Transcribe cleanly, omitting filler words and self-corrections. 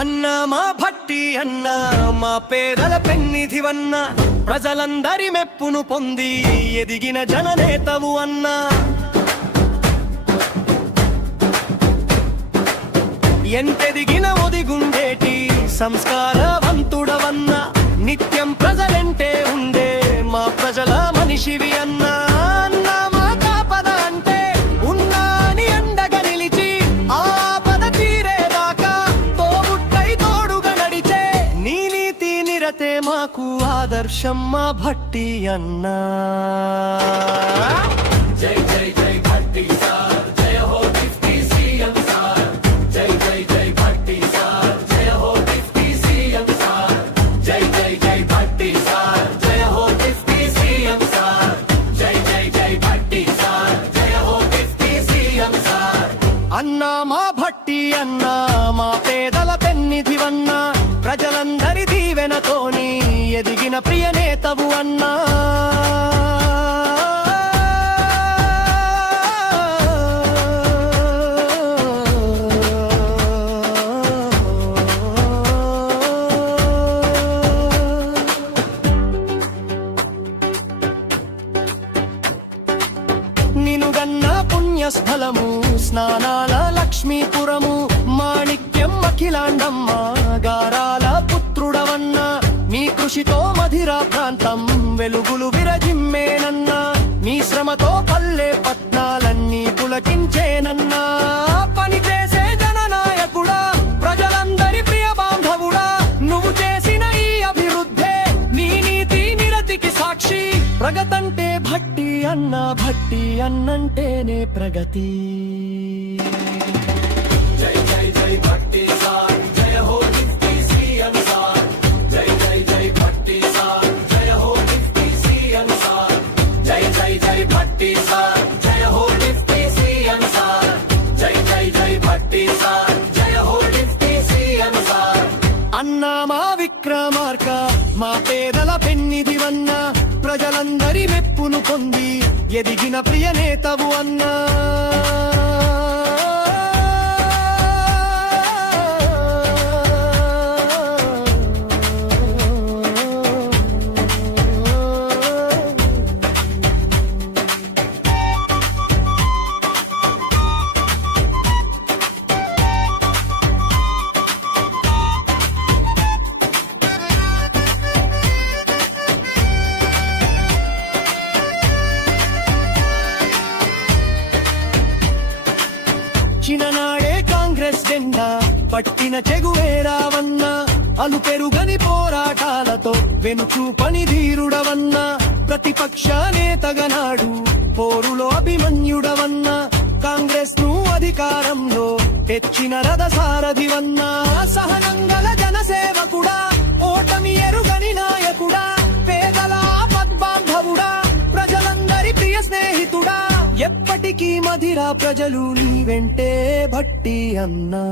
అన్నా మా భట్టి అన్నా మా పేదల పెన్నిధివన్న ప్రజలందరి మెప్పును పొంది ఎదిగిన జననేతవు అన్నా ఎంతెదిగిన ఒదిగుండేటి సంస్కారవంతుడవన్న నిత్యం ప్రజలంటే ఉండే మా ప్రజల మనిషివి అన్నా మాకు ఆదర్శం మా భట్టి అన్నా జై జై జై భట్టి సార్ జయ హో డిప్టీ సీఎం సార్ జై జై జై భట్టి సార్ జయ హో డిప్టీ సీఎం సార్ జై జై జై భట్టి సార్ జయ హో డిప్టీ సీఎం సార్ జై జై జై భట్టి సార్ జయ హో డిప్టీ సీఎం సార్ అన్నా మా భట్టి అన్నా మా పేదల పెన్నిధివన్నా ప్రజలందరి దీవెనతోని ఎదిగిన ప్రియ నేతవు అన్నా నినుగన్న పుణ్యస్థలము స్నానాల లక్ష్మీపురము మాణిక్యం అఖిలాండమ్మ గారాల పుత్రుడవన్నా నీ కృషితో మధిర ప్రాంతం వెలుగులు విరజిమ్మేనన్నా నీ శ్రమతో పల్లె పట్నాలన్నీ పులకించేనన్నా పని చేసే జననాయకుడా ప్రజలందరి ప్రియ బాంధవుడా నువ్వు చేసిన ఈ అభివృద్ధే నీ నీతి నిరతికి సాక్షి ప్రగతంటే భట్టి అన్నా భట్టి అన్నంటేనే ప్రగతి జై జై జై భట్టి సార్ జయ హో డిప్టీ సీఎం సార్ జై జై జై భట్టి సార్ జయ హో డిప్టీ సీఎం సార్ జై జై జై భట్టి సార్ జయ హో డిప్టీ సీఎం సార్ జై జై జై భట్టి సార్ జయ హో డిప్టీ సీఎం సార్ అన్నా మా విక్రమార్క మా పేదల పెన్నిధివన్న ప్రజలందరి మెప్పును పొంది ఎదిగిన ప్రియ నేతవు అన్నా చిన్ననాడే కాంగ్రెస్ జెండా పట్టిన చెగువేరావన్నా అలు పెరుగని పోరాటాలతో వెనుచూపని ధీరుడవన్నా ప్రతిపక్ష నేతగనాడు పోరులో అభిమన్యుడవన్నా కాంగ్రెస్ ను అధికారంలో తెచ్చిన రథసారథివన్నా సహనంగల జనసేవకుడా ఓటమి ఎరుగని నాయకుడా పేదల పద్బాంధవుడా ప్రజలందరి ప్రియ స్నేహితుడా ఎప్పటికీ మధిర ప్రజలు నీ వెంటే భట్టి అన్నా